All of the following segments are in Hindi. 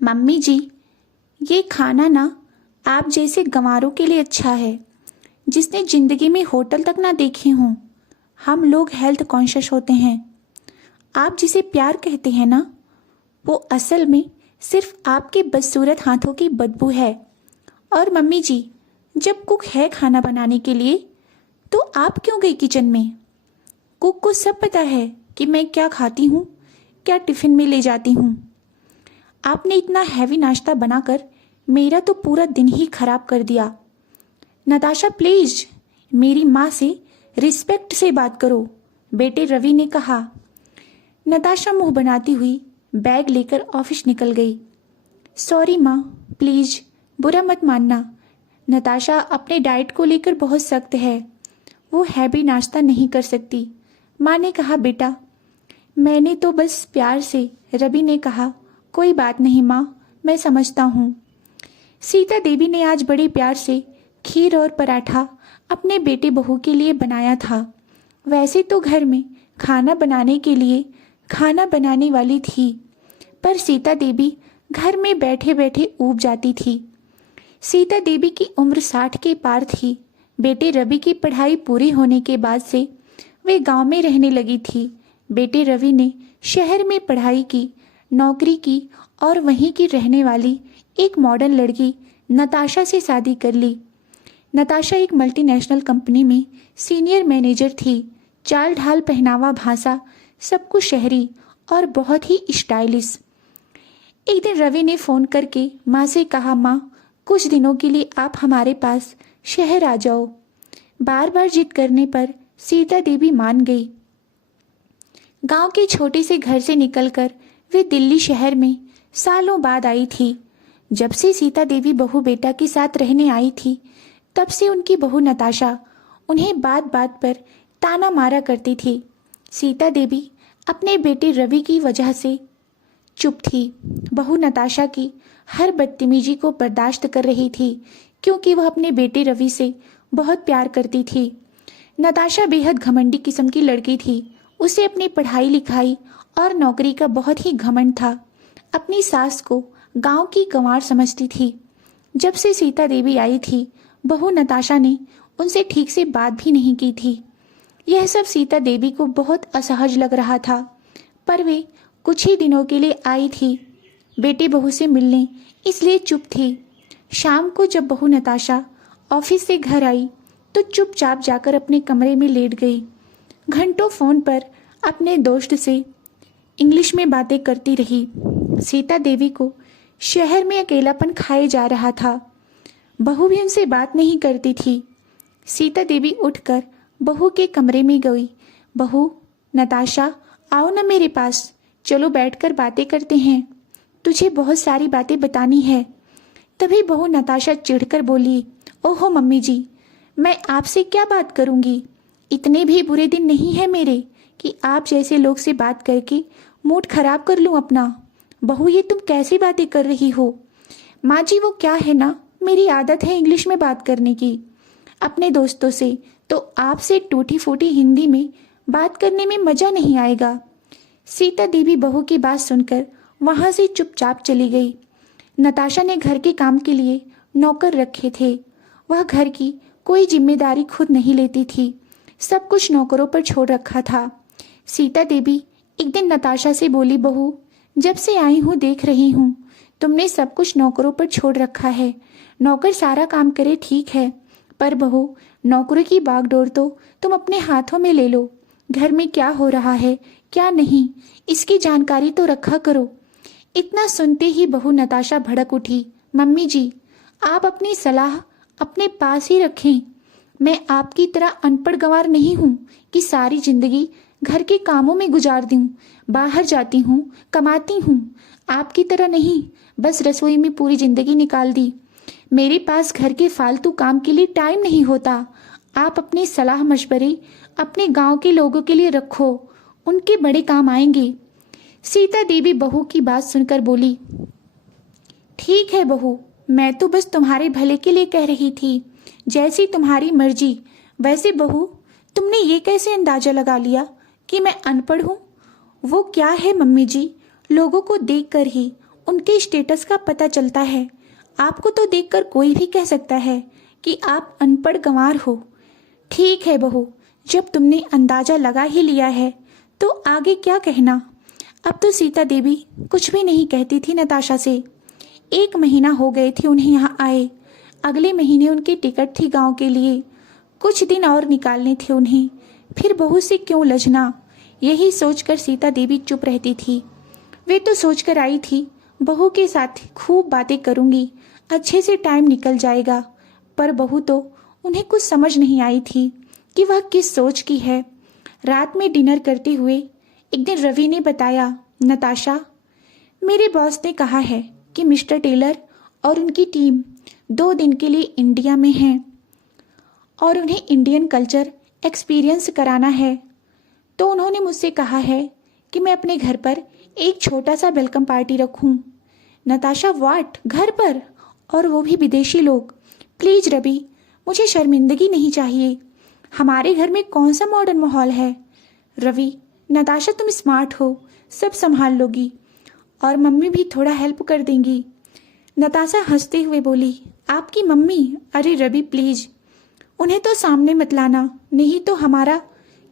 मम्मी जी, ये खाना ना आप जैसे गंवारों के लिए अच्छा है, जिसने जिंदगी में होटल तक ना देखे हों। हम लोग हेल्थ कॉन्शियस होते हैं। आप जिसे प्यार कहते हैं ना, वो असल में सिर्फ आपके बदसूरत हाथों की बदबू है। और मम्मी जी, जब कुक है खाना बनाने के लिए, तो आप क्यों गई किचन में? कुक को सब पता है कि मैं क्या खाती हूँ, क्या टिफिन में ले जाती हूँ। आपने इतना हैवी नाश्ता बनाकर मेरा तो पूरा दिन ही खराब कर दिया। नताशा प्लीज, मेरी माँ से रिस्पेक्ट से बात करो, बेटे रवि ने कहा। नताशा मुंह बनाती हुई बैग लेकर ऑफिस निकल गई। सॉरी माँ, प्लीज बुरा मत मानना। नताशा अपने डाइट को लेकर बहुत सख्त है। वो हैवी नाश्ता नहीं कर सकती। माँ ने कहा, बेटा मैंने तो बस प्यार से। रवि ने कहा, कोई बात नहीं माँ, मैं समझता हूँ। सीता देवी ने आज बड़े प्यार से खीर और पराठा अपने बेटे बहू के लिए बनाया था। वैसे तो घर में खाना बनाने के लिए खाना बनाने वाली थी, पर सीता देवी घर में बैठे बैठे ऊब जाती थी। सीता देवी की उम्र 60 के पार थी। बेटे रवि की पढ़ाई पूरी होने के बाद से वे गांव में रहने लगी थी। बेटे रवि ने शहर में पढ़ाई की, नौकरी की और वहीं की रहने वाली एक मॉडर्न लड़की नताशा से शादी कर ली। नताशा एक मल्टीनेशनल कंपनी में सीनियर मैनेजर थी। चाल ढाल, पहनावा, भाषा सब कुछ शहरी और बहुत ही स्टाइलिश। एक दिन रवि ने फ़ोन करके माँ से कहा, माँ कुछ दिनों के लिए आप हमारे पास शहर आ जाओ। बार बार जिद करने पर सीता देवी मान गई। गांव के छोटे से घर से निकलकर वे दिल्ली शहर में सालों बाद आई थी। जब से सीता देवी बहू बेटा के साथ रहने आई थी, तब से उनकी बहू नताशा उन्हें बात बात पर ताना मारा करती थी। सीता देवी अपने बेटे रवि की वजह से चुप थी। बहू नताशा की हर बदतमीजी को बर्दाश्त कर रही थी, क्योंकि वह अपने बेटे रवि से बहुत प्यार करती थी। नताशा बेहद घमंडी किस्म की लड़की थी। उसे अपनी पढ़ाई लिखाई और नौकरी का बहुत ही घमंड था। अपनी सास को गांव की गंवार समझती थी। जब से सीता देवी आई थी, बहू नताशा ने उनसे ठीक से बात भी नहीं की थी। यह सब सीता देवी को बहुत असहज लग रहा था, पर वे कुछ ही दिनों के लिए आई थी बेटे बहू से मिलने, इसलिए चुप थी। शाम को जब बहू नताशा ऑफिस से घर आई तो चुपचाप जाकर अपने कमरे में लेट गई। घंटों फोन पर अपने दोस्त से इंग्लिश में बातें करती रही। सीता देवी को शहर में अकेलापन खाए जा रहा था। बहू भी उनसे बात नहीं करती थी। सीता देवी उठकर बहू के कमरे में गई। बहू, नताशा आओ ना मेरे पास, चलो बैठकर बातें करते हैं, तुझे बहुत सारी बातें बतानी है। तभी बहू नताशा चिढ़कर बोली, ओहो मम्मी जी, मैं आपसे क्या बात करूंगी? इतने भी बुरे दिन नहीं है मेरे कि आप जैसे लोग से बात करके मूड खराब कर लूं अपना। बहू, ये तुम कैसी बातें कर रही हो? माँ जी, वो क्या है ना, मेरी आदत है इंग्लिश में बात करने की अपने दोस्तों से, तो आपसे टूटी फूटी हिंदी में बात करने में मजा नहीं आएगा। सीता देवी बहू की बात सुनकर वहां से चुपचाप चली गई। नताशा ने घर के काम के लिए नौकर रखे थे। वह घर की कोई जिम्मेदारी खुद नहीं लेती थी, सब कुछ नौकरों पर छोड़ रखा था। सीता देवी एक दिन नताशा से बोली, बहू, जब से आई हूँ देख रही हूँ तुमने सब कुछ नौकरों पर छोड़ रखा है। नौकर सारा काम करे ठीक है, पर बहू, नौकरों की बागडोर तो तुम अपने हाथों में ले लो। घर में क्या हो रहा है क्या नहीं, इसकी जानकारी तो रखा करो। इतना सुनते ही बहू नताशा भड़क उठी। मम्मी जी, आप अपनी सलाह अपने पास ही रखें। मैं आपकी तरह अनपढ़ गंवार नहीं हूँ कि सारी जिंदगी घर के कामों में गुजार दूं। बाहर जाती हूँ, कमाती हूँ, आपकी तरह नहीं बस रसोई में पूरी जिंदगी निकाल दी। मेरे पास घर के फालतू काम के लिए टाइम नहीं होता। आप अपनी सलाह मशवरे अपने गांव के लोगों के लिए रखो, उनके बड़े काम आएंगे। सीता देवी बहू की बात सुनकर बोली, ठीक है बहू, मैं तो बस तुम्हारे भले के लिए कह रही थी, जैसी तुम्हारी मर्जी। वैसे बहू, तुमने ये कैसे अंदाजा लगा लिया कि मैं अनपढ़ हूँ? वो क्या है मम्मी जी, लोगों को देखकर ही उनके स्टेटस का पता चलता है। आपको तो देखकर कोई भी कह सकता है कि आप अनपढ़ गंवार हो। ठीक है बहू, जब तुमने अंदाजा लगा ही लिया है तो आगे क्या कहना। अब तो सीता देवी कुछ भी नहीं कहती थी नताशा से। 1 महीना हो गए थे उन्हें यहाँ आए। अगले महीने उनकी टिकट थी गांव के लिए। कुछ दिन और निकालने थे उन्हें। फिर बहू से क्यों लजना, यही सोचकर सीता देवी चुप रहती थी। वे तो सोचकर आई थी बहू के साथ खूब बातें करूंगी, अच्छे से टाइम निकल जाएगा। पर बहू तो उन्हें कुछ समझ नहीं आई थी कि वह किस सोच की है। रात में डिनर करते हुए एक दिन रवि ने बताया, नताशा, मेरे बॉस ने कहा है कि मिस्टर टेलर और उनकी टीम 2 दिन के लिए इंडिया में हैं और उन्हें इंडियन कल्चर एक्सपीरियंस कराना है। तो उन्होंने मुझसे कहा है कि मैं अपने घर पर एक छोटा सा वेलकम पार्टी रखूं। नताशा, व्हाट, घर पर, और वो भी विदेशी लोग। प्लीज रवि, मुझे शर्मिंदगी नहीं चाहिए। हमारे घर में कौन सा मॉडर्न माहौल है। रवि, नताशा तुम स्मार्ट हो, सब संभाल लोगी और मम्मी भी थोड़ा हेल्प कर देंगी। नताशा हंसते हुए बोली, आपकी मम्मी? अरे रवि प्लीज, उन्हें तो सामने मत लाना, नहीं तो हमारा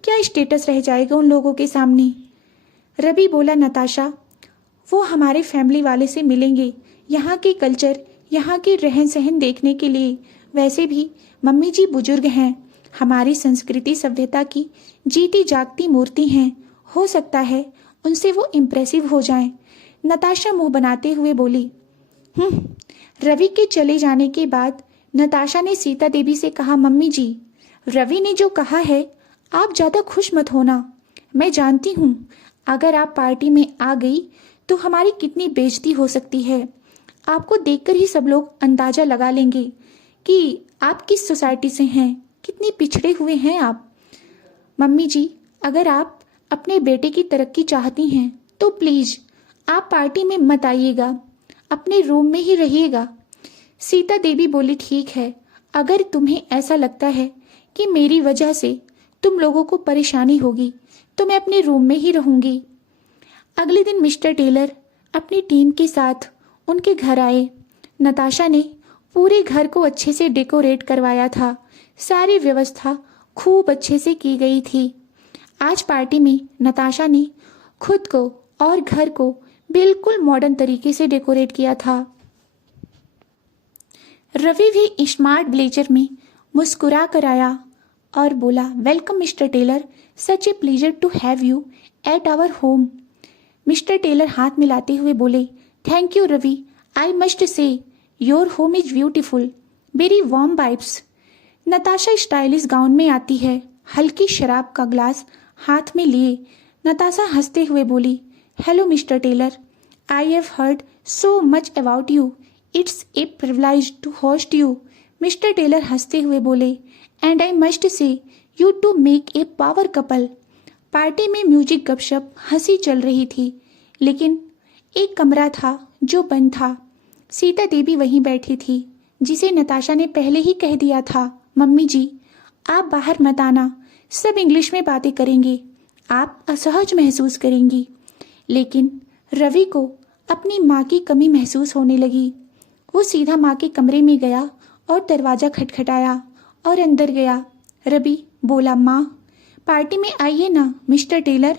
क्या स्टेटस रह जाएगा उन लोगों के सामने। रवि बोला, नताशा, वो हमारे फैमिली वाले से मिलेंगे, यहाँ के कल्चर, यहाँ के रहन सहन देखने के लिए। वैसे भी मम्मी जी बुजुर्ग हैं, हमारी संस्कृति सभ्यता की जीती जागती मूर्ति हैं। हो सकता है उनसे वो इम्प्रेसिव हो जाएं। नताशा मुंह बनाते हुए बोली। रवि के चले जाने के बाद नताशा ने सीता देवी से कहा, मम्मी जी, रवि ने जो कहा है आप ज़्यादा खुश मत होना। मैं जानती हूँ अगर आप पार्टी में आ गई तो हमारी कितनी बेइज्जती हो सकती है। आपको देखकर ही सब लोग अंदाजा लगा लेंगे कि आप किस सोसाइटी से हैं, कितनी पिछड़े हुए हैं आप। मम्मी जी, अगर आप अपने बेटे की तरक्की चाहती हैं तो प्लीज़ आप पार्टी में मत आइएगा, अपने रूम में ही रहिएगा। सीता देवी बोली, ठीक है, अगर तुम्हें ऐसा लगता है कि मेरी वजह से तुम लोगों को परेशानी होगी तो मैं अपने रूम में ही रहूंगी। अगले दिन मिस्टर टेलर अपनी टीम के साथ उनके घर आए। नताशा ने पूरे घर को अच्छे से डेकोरेट करवाया था। सारी व्यवस्था खूब अच्छे से की गई थी। आज पार्टी में नताशा ने खुद को और घर को बिल्कुल मॉडर्न तरीके से डेकोरेट किया था। रवि भी स्मार्ट ब्लेजर में मुस्कुरा कर आया और बोला, welcome Mister Taylor, such a pleasure to have you at our home. Mister Taylor हाथ मिलाते हुए बोले, thank you Ravi, I must say your home is beautiful, very warm vibes. Natasha stylish gown में आती है, हल्की शराब का ग्लास हाथ में लिए नताशा हंसते हुए बोली, hello Mister Taylor, I have heard so much about you, it's a privilege to host you. Mister Taylor हंसते हुए बोले, and I must say you two make a power couple. Party में म्यूजिक, गपशप, हंसी चल रही थी, लेकिन एक कमरा था जो बंद था। सीता देवी वहीं बैठी थी, जिसे नताशा ने पहले ही कह दिया था, मम्मी जी आप बाहर मत आना, सब इंग्लिश में बातें करेंगे, आप असहज महसूस करेंगी। लेकिन रवि को अपनी माँ की कमी महसूस होने लगी। वो सीधा माँ के कमरे में गया और दरवाज़ा खटखटाया और अंदर गया। रवि बोला, माँ पार्टी में आइए ना, मिस्टर टेलर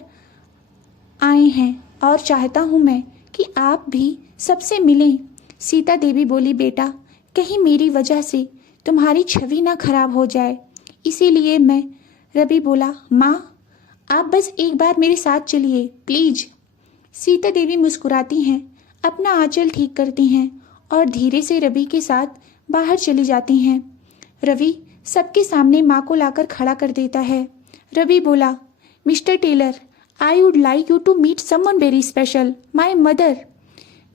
आए हैं और चाहता हूँ मैं कि आप भी सबसे मिलें। सीता देवी बोली, बेटा कहीं मेरी वजह से तुम्हारी छवि ना खराब हो जाए, इसीलिए मैं। रवि बोला, माँ आप बस एक बार मेरे साथ चलिए प्लीज। सीता देवी मुस्कुराती हैं, अपना आंचल ठीक करती हैं और धीरे से रवि के साथ बाहर चली जाती हैं। रवि सबके सामने माँ को लाकर खड़ा कर देता है। रवि बोला, Mister Taylor I would like you to meet someone very special, my mother.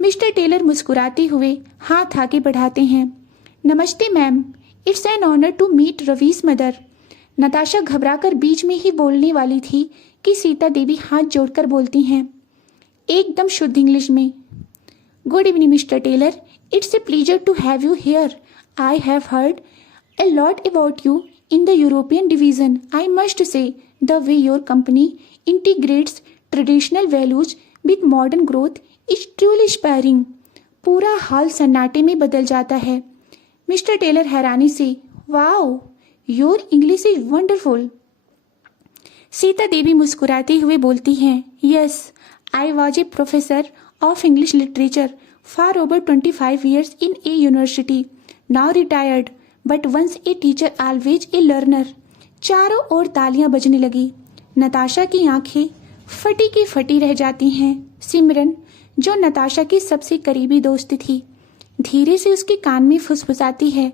Mister Taylor मुस्कुराते हुए हाथ आगे बढ़ाते हैं। Namaste ma'am, it's an honour to meet Ravi's mother. Natasha घबराकर बीच में ही बोलने वाली थी कि सीता देवी हाथ जोड़कर बोलती हैं एकदम शुद्ध इंग्लिश में, good evening mister Taylor, it's a pleasure to have you here. I have heard a lot about you in the European division. I must say, the way your company integrates traditional values with modern growth is truly inspiring. पूरा हॉल सन्नाटे में बदल जाता है। मिस्टर टेलर हैरानी से, wow, your English is wonderful. Sita Devi मुस्कुराते हुए बोलती हैं, yes, I was a professor of English literature for over 25 years in a university, now retired, but once a teacher always a learner। चारों ओर तालियां बजने लगी। नताशा की आंखें फटी की फटी रह जाती हैं। सिमरन, जो नताशा की सबसे करीबी दोस्त थी, धीरे से उसके कान में फुसफुसाती है,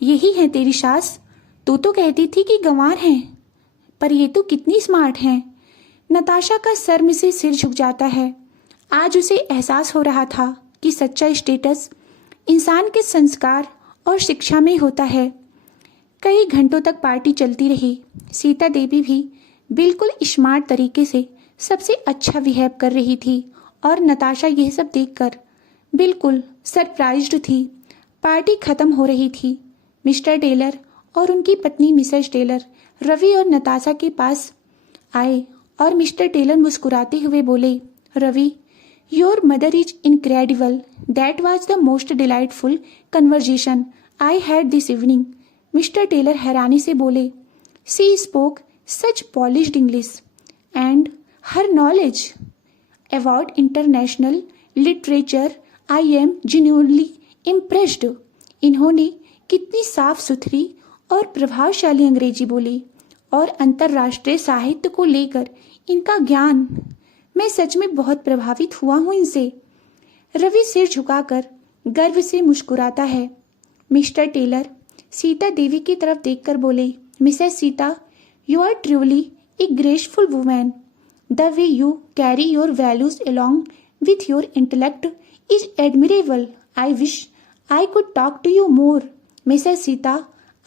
यही है तेरी सास? तू तो कहती थी कि गंवार हैं, पर ये तो कितनी स्मार्ट हैं। नताशा का सर में से सिर झुक जाता है। आज उसे एहसास हो रहा था कि सच्चा स्टेटस इंसान के संस्कार और शिक्षा में होता है। कई घंटों तक पार्टी चलती रही। सीता देवी भी बिल्कुल स्मार्ट तरीके से सबसे अच्छा बिहेव कर रही थी और नताशा यह सब देखकर बिल्कुल सरप्राइज्ड थी। पार्टी खत्म हो रही थी। मिस्टर टेलर और उनकी पत्नी मिसेस टेलर रवि और नताशा के पास आए और मिस्टर टेलर मुस्कुराते हुए बोले, Ravi, your mother is incredible. That was the most delightful conversation I had this evening. Mister Taylor हैरानी से बोले, she spoke such polished English and her knowledge about international literature, I am genuinely impressed. इन्होंने कितनी साफ सुथरी और प्रभावशाली अंग्रेजी बोली और अंतर्राष्ट्रीय साहित्य को लेकर इनका ज्ञान, मैं सच में बहुत प्रभावित हुआ हूँ इनसे। रवि सिर झुकाकर गर्व से मुस्कुराता है। मिस्टर टेलर सीता देवी की तरफ देखकर बोले, Mrs Sita, you are truly a graceful women. The way you carry your values along with your intellect is admirable. I wish I could talk to you more। Mrs Sita,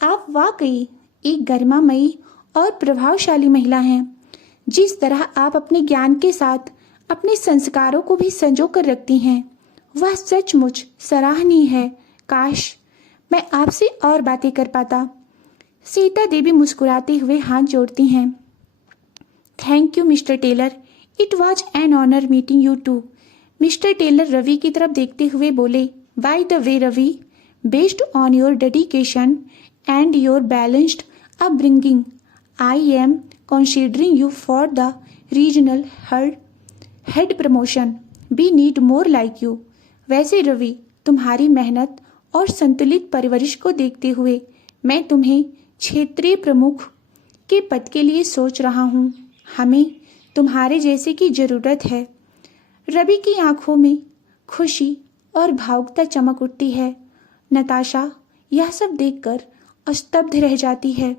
आप वाकई एक गरिमामयी और प्रभावशाली महिला हैं। जिस तरह आप अपने ज्ञान के साथ अपने संस्कारों को भी संजो कर रखती हैं, वह सचमुच सराहनीय है। काश मैं आपसे और बातें कर पाता। सीता देवी मुस्कुराते हुए हाथ जोड़ती हैं। Thank you Mister Taylor, it was an honour meeting you too. Mister Taylor Ravi की तरफ देखते हुए बोले, by the way Ravi, based on your dedication and your balanced upbringing, I am considering you for the regional head promotion। We need more like you। वैसे रवि, तुम्हारी मेहनत और संतुलित परवरिश को देखते हुए मैं तुम्हें क्षेत्रीय प्रमुख के पद के लिए सोच रहा हूँ। हमें तुम्हारे जैसे की ज़रूरत है। रवि की आंखों में खुशी और भावुकता चमक उठती है। नताशा यह सब देखकर स्तब्ध रह जाती है।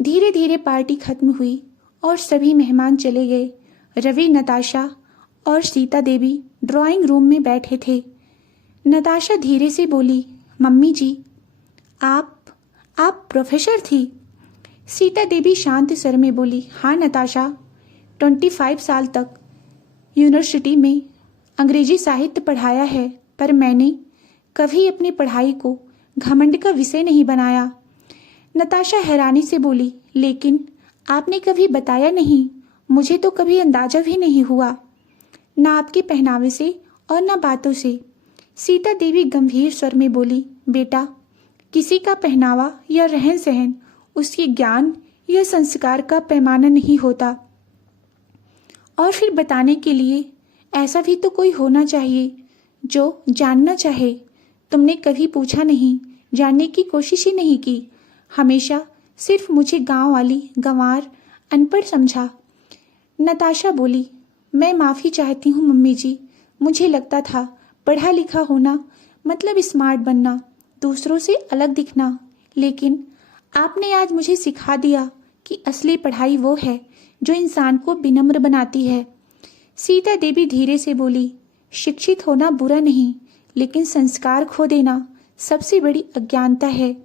धीरे धीरे पार्टी खत्म हुई और सभी मेहमान चले गए। रवि, नताशा और सीता देवी ड्राइंग रूम में बैठे थे। नताशा धीरे से बोली, मम्मी जी, आप प्रोफेसर थी? सीता देवी शांत स्वर में बोली, हाँ नताशा, 25 साल तक यूनिवर्सिटी में अंग्रेजी साहित्य पढ़ाया है, पर मैंने कभी अपनी पढ़ाई को घमंड का विषय नहीं बनाया। नताशा हैरानी से बोली, लेकिन आपने कभी बताया नहीं, मुझे तो कभी अंदाजा भी नहीं हुआ, ना आपके पहनावे से और ना बातों से। सीता देवी गंभीर स्वर में बोली, बेटा, किसी का पहनावा या रहन सहन उसके ज्ञान या संस्कार का पैमाना नहीं होता। और फिर बताने के लिए ऐसा भी तो कोई होना चाहिए जो जानना चाहे। तुमने कभी पूछा नहीं, जानने की कोशिश ही नहीं की, हमेशा सिर्फ मुझे गांव वाली, गंवार, अनपढ़ समझा। नताशा बोली, मैं माफ़ी चाहती हूँ मम्मी जी, मुझे लगता था पढ़ा लिखा होना मतलब स्मार्ट बनना, दूसरों से अलग दिखना, लेकिन आपने आज मुझे सिखा दिया कि असली पढ़ाई वो है जो इंसान को विनम्र बनाती है। सीता देवी धीरे से बोली, शिक्षित होना बुरा नहीं, लेकिन संस्कार खो देना सबसे बड़ी अज्ञानता है।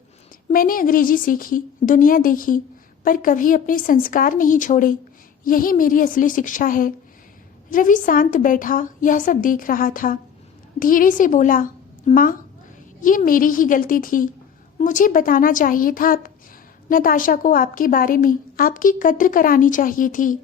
मैंने अंग्रेजी सीखी, दुनिया देखी, पर कभी अपने संस्कार नहीं छोड़े। यही मेरी असली शिक्षा है। रवि शांत बैठा यह सब देख रहा था। धीरे से बोला, माँ, ये मेरी ही गलती थी, मुझे बताना चाहिए था नताशा को आपके बारे में, आपकी कद्र करानी चाहिए थी।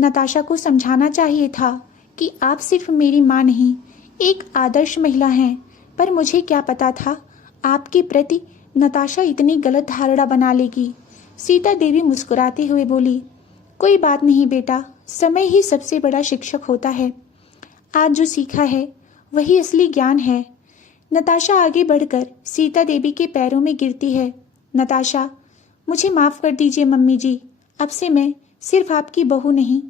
नताशा को समझाना चाहिए था कि आप सिर्फ मेरी माँ नहीं, एक आदर्श महिला हैं, पर मुझे क्या पता था आपके प्रति नताशा इतनी गलत धारणा बना लेगी। सीता देवी मुस्कुराते हुए बोली, कोई बात नहीं बेटा, समय ही सबसे बड़ा शिक्षक होता है। आज जो सीखा है वही असली ज्ञान है। नताशा आगे बढ़कर सीता देवी के पैरों में गिरती है। नताशा, मुझे माफ़ कर दीजिए मम्मी जी, अब से मैं सिर्फ आपकी बहू नहीं,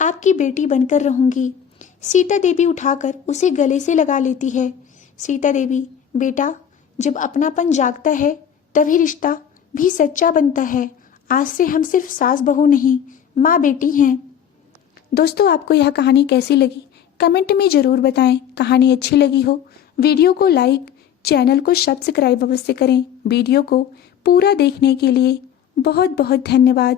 आपकी बेटी बनकर रहूंगी। सीता देवी उठाकर उसे गले से लगा लेती है। सीता देवी, बेटा, जब अपनापन जागता है तभी रिश्ता भी सच्चा बनता है। आज से हम सिर्फ सास बहू नहीं, माँ बेटी हैं। दोस्तों, आपको यह कहानी कैसी लगी कमेंट में ज़रूर बताएं। कहानी अच्छी लगी हो वीडियो को लाइक, चैनल को सब्सक्राइब अवश्य करें। वीडियो को पूरा देखने के लिए बहुत बहुत धन्यवाद।